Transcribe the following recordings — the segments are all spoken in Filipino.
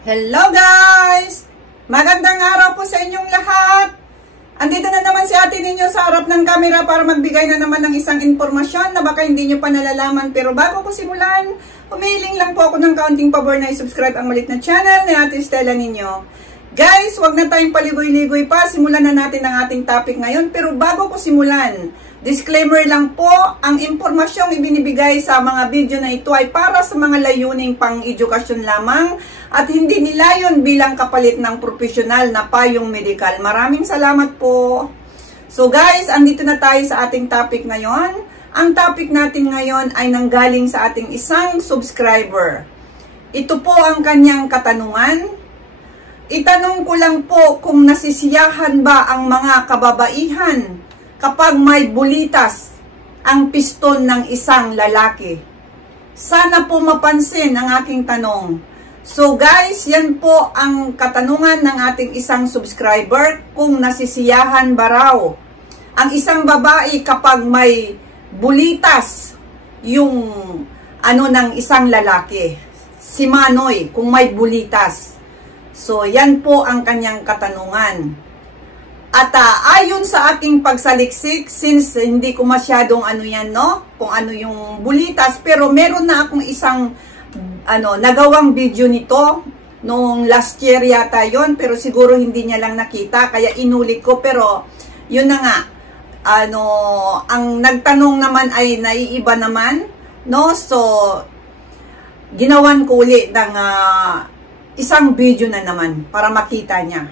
Hello guys! Magandang araw po sa inyong lahat! Andito na naman si ate ninyo sa harap ng camera para magbigay na naman ng isang impormasyon na baka hindi nyo pa nalalaman. Pero bago ko simulan, humihiling lang po ako ng kaunting pabor na i-subscribe ang malit na channel ni Ate Stella ninyo. Guys, wag na tayong paligoy-ligoy pa. Simulan na natin ang ating topic ngayon. Pero bago ko simulan, disclaimer lang po, ang impormasyong ibinibigay sa mga video na ito ay para sa mga layuning pang-edukasyon lamang at hindi nilayon bilang kapalit ng profesional na payong medikal. Maraming salamat po. So guys, andito na tayo sa ating topic ngayon. Ang topic natin ngayon ay nanggaling sa ating isang subscriber. Ito po ang kanyang katanungan. Itanong ko lang po kung nasisiyahan ba ang mga kababaihan kapag may bulitas ang piston ng isang lalaki. Sana po mapansin ang aking tanong. So guys, yan po ang katanungan ng ating isang subscriber, kung nasisiyahan ba raw ang isang babae kapag may bulitas yung ng isang lalaki. Si Manoy, kung may bulitas. So yan po ang kanyang katanungan. At ayon sa aking pagsaliksik, since hindi ko masyadong kung ano yung bulitas, pero meron na akong isang nagawang video nito noong last year yata yon, pero siguro hindi niya lang nakita kaya inulit ko. Pero yun na nga, ang nagtanong naman ay naiiba naman, no? So ginawan ko ulit ng isang video na naman para makita niya.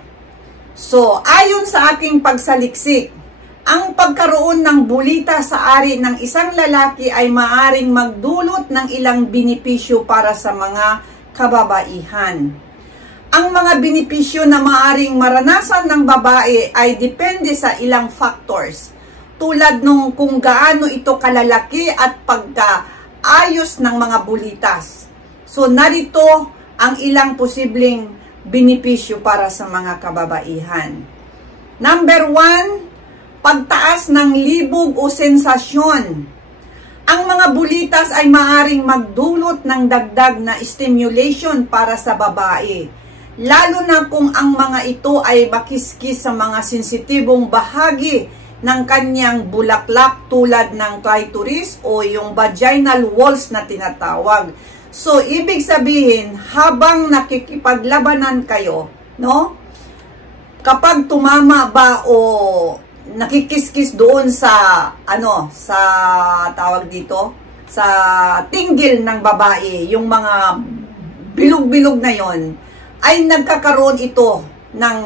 So, ayon sa aking pagsaliksik, ang pagkaroon ng bulita sa ari ng isang lalaki ay maaring magdulot ng ilang benepisyo para sa mga kababaihan. Ang mga benepisyo na maaring maranasan ng babae ay depende sa ilang factors, tulad nung kung gaano ito kalalaki at pagkaayos ng mga bulitas. So, narito ang ilang posibleng benepisyo para sa mga kababaihan. Number 1, pagtaas ng libog o sensasyon. Ang mga bulitas ay maaring magdulot ng dagdag na stimulation para sa babae, lalo na kung ang mga ito ay makiskis sa mga sensitibong bahagi ng kanyang bulaklak tulad ng clitoris o yung vaginal walls na tinatawag. So, ibig sabihin, habang nakikipaglabanan kayo, no? Kapag tumama ba o nakikiskis doon sa, sa tawag dito, sa tinggil ng babae, yung mga bilog-bilog na yon, ay nagkakaroon ito ng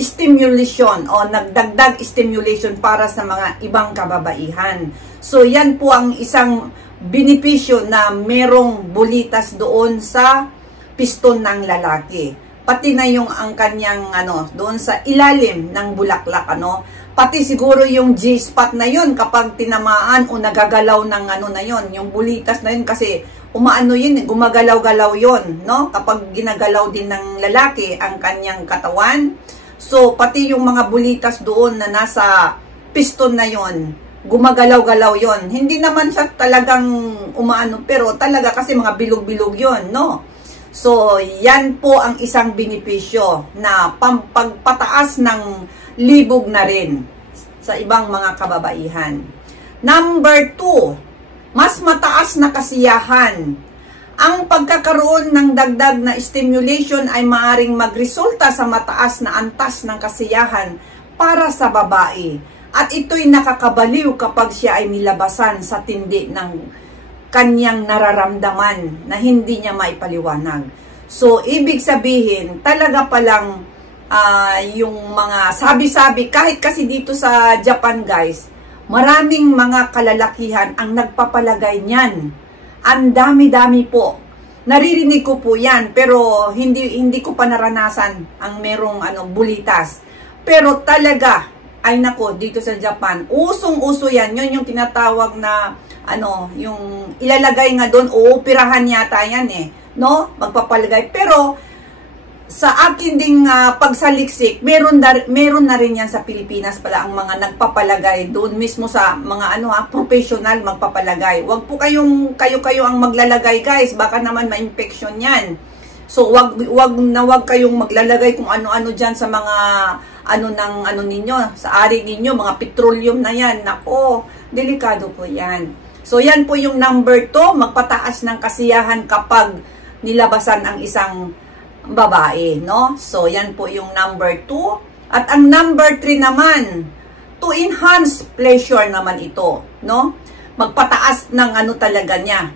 stimulation o nagdagdag stimulation para sa mga ibang kababaihan. So, yan po ang isang benepisyo na merong bulitas doon sa piston ng lalaki. Pati na yung ang kanyang doon sa ilalim ng bulaklak, pati siguro yung G-spot na yun kapag tinamaan o nagagalaw ng na yun, yung bulitas na yun, kasi yun, gumagalaw-galaw yun, no? Kapag ginagalaw din ng lalaki ang kanyang katawan. So pati yung mga bulitas doon na nasa piston na yun, gumagalaw-galaw yon. Hindi naman siya talagang pero talaga kasi mga bilog-bilog yon, no? So, yan po ang isang benepisyo na pagpataas ng libog na rin sa ibang mga kababaihan. Number 2, mas mataas na kasiyahan. Ang pagkakaroon ng dagdag na stimulation ay maaring magresulta sa mataas na antas ng kasiyahan para sa babae. At ito'y nakakabaliw kapag siya ay nilabasan sa tindi ng kanyang nararamdaman na hindi niya maipaliwanag. So, ibig sabihin, talaga palang yung mga sabi-sabi, kahit kasi dito sa Japan guys, maraming mga kalalakihan ang nagpapalagay niyan. Ang dami-dami po. Naririnig ko po yan, pero hindi ko pa naranasan ang merong bulitas. Pero talaga, ay nako, dito sa Japan, usong-uso yan. Yun yung tinatawag na, yung ilalagay nga doon, uupirahan yata yan no? Magpapalagay. Pero, sa akin ding pagsaliksik, meron na rin yan sa Pilipinas pala ang mga nagpapalagay doon mismo sa mga professional magpapalagay. Huwag po kayo ang maglalagay guys, baka naman ma-infection yan. So, wag kayong maglalagay kung ano-ano dyan sa mga ano ninyo, sa ari ninyo, mga petroleum na yan. Nako, delikado po yan. So, yan po yung number 2, magpataas ng kasiyahan kapag nilabasan ang isang babae, no? So, yan po yung number 2. At ang number 3 naman, to enhance pleasure naman ito, no? Magpataas ng talaga niya.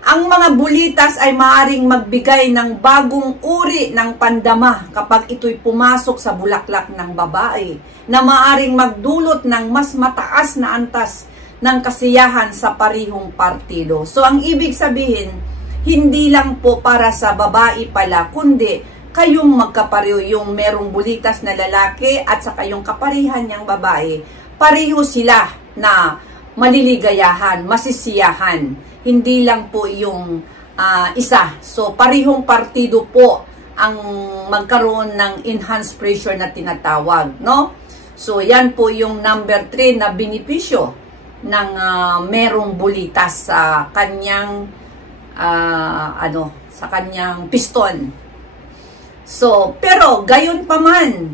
Ang mga bulitas ay maaaring magbigay ng bagong uri ng pandama kapag ito'y pumasok sa bulaklak ng babae, na maaaring magdulot ng mas mataas na antas ng kasiyahan sa parihong partido. So, ang ibig sabihin, hindi lang po para sa babae pala, kundi kayong magkapareho, yung merong bulitas na lalaki at saka yung kaparihan niyang babae, pareho sila na maliligayahan, masisiyahan. Hindi lang po yung isa. So, parihong partido po ang magkaroon ng enhanced pressure na tinatawag, no? So, yan po yung number 3 na benepisyo ng merong bulitas sa kanyang sa kanyang piston. So, pero gayon pa man,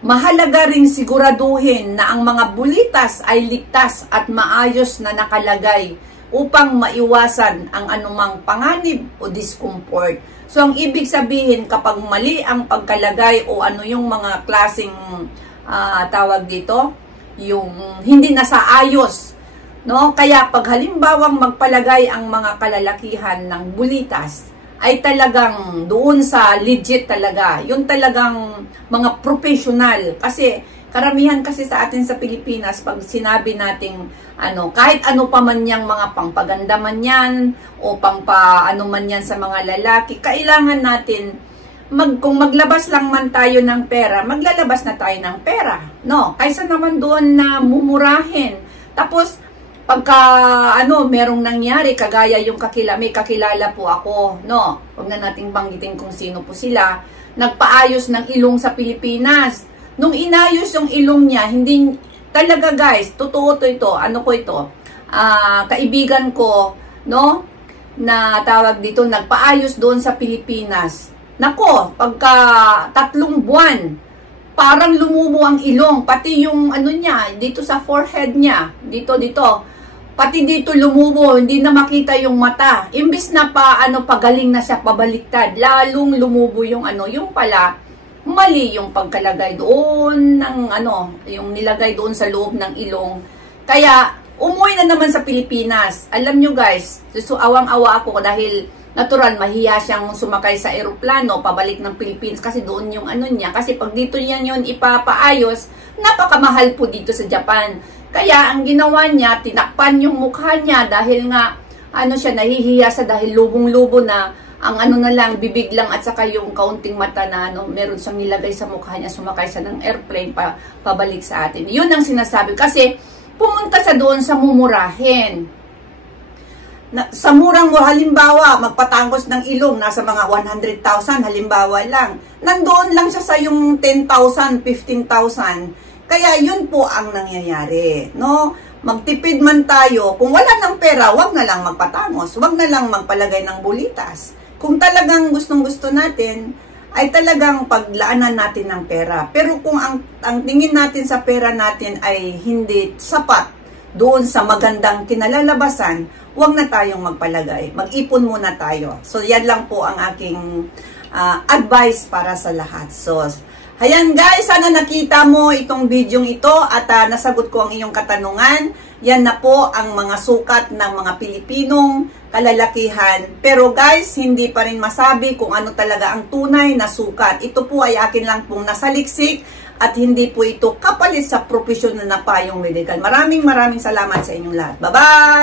mahalaga ring siguraduhin na ang mga bulitas ay ligtas at maayos na nakalagay upang maiwasan ang anumang panganib o discomfort. So, ang ibig sabihin, kapag mali ang pagkalagay o ano yung mga klaseng tawag dito, yung hindi nasa ayos, no? Kaya pag halimbawang magpalagay ang mga kalalakihan ng bulitas, ay talagang doon sa legit talaga. Yung talagang mga professional. Kasi karamihan kasi sa atin sa Pilipinas, pag sinabi nating kahit ano pa man yang mga pangpaganda man yan, o ano man yan sa mga lalaki, kailangan natin, kung maglabas lang man tayo ng pera, maglalabas na tayo ng pera. No? Kaysa naman doon na mumurahin. Tapos, pagka merong nangyari, kagaya yung may kakilala po ako, no? Huwag na nating banggitin kung sino po sila, nagpaayos ng ilong sa Pilipinas. Nung inayos yung ilong niya, hindi talaga guys, totoo to ito, kaibigan ko, no? Na tawag dito, nagpaayos doon sa Pilipinas. Nako, pagka 3 buwan, parang lumubo ang ilong, pati yung niya, dito sa forehead niya, dito, pati dito lumubo, hindi na makita yung mata. Imbis na pagaling na siya, pabaliktad, lalong lumubo yung yung pala, mali yung pagkalagay doon ng yung nilagay doon sa loob ng ilong. Kaya, umuwi na naman sa Pilipinas. Alam nyo guys, so awang-awa ako dahil natural, mahiya siyang sumakay sa eroplano, pabalik ng Pilipinas kasi doon yung niya. Kasi pag dito yan yun ipapaayos, napakamahal po dito sa Japan. Kaya, ang ginawa niya, tinakpan yung mukha niya dahil nga, siya nahihiya sa dahil lubong-lubo na ang na lang, bibig lang at saka yung kaunting mata na meron siyang nilagay sa mukha niya, sumakay sa ng airplane pabalik sa atin. Yun ang sinasabi. Kasi, pumunta sa doon sa mumurahin. Sa murang halimbawa, magpatangos ng ilong, nasa mga 100,000, halimbawa lang. Nandoon lang siya sa yung 10,000, 15,000. Kaya yun po ang nangyayari, no? Magtipid man tayo, kung wala ng pera, wag na lang magpatangos, wag na lang magpalagay ng bulitas. Kung talagang gustong-gusto natin, ay talagang paglaanan natin ng pera. Pero kung ang tingin natin sa pera natin ay hindi sapat doon sa magandang kinalalabasan, wag na tayong magpalagay. Mag-ipon muna tayo. So, yan lang po ang aking advice para sa lahat. So, ayan guys, sana nakita mo itong video ito at nasagot ko ang iyong katanungan. Yan na po ang mga sukat ng mga Pilipinong kalalakihan. Pero guys, hindi pa rin masabi kung ano talaga ang tunay na sukat. Ito po ay akin lang pong nasaliksik at hindi po ito kapalit sa professional na payong medical. Maraming salamat sa inyong lahat. Bye-bye!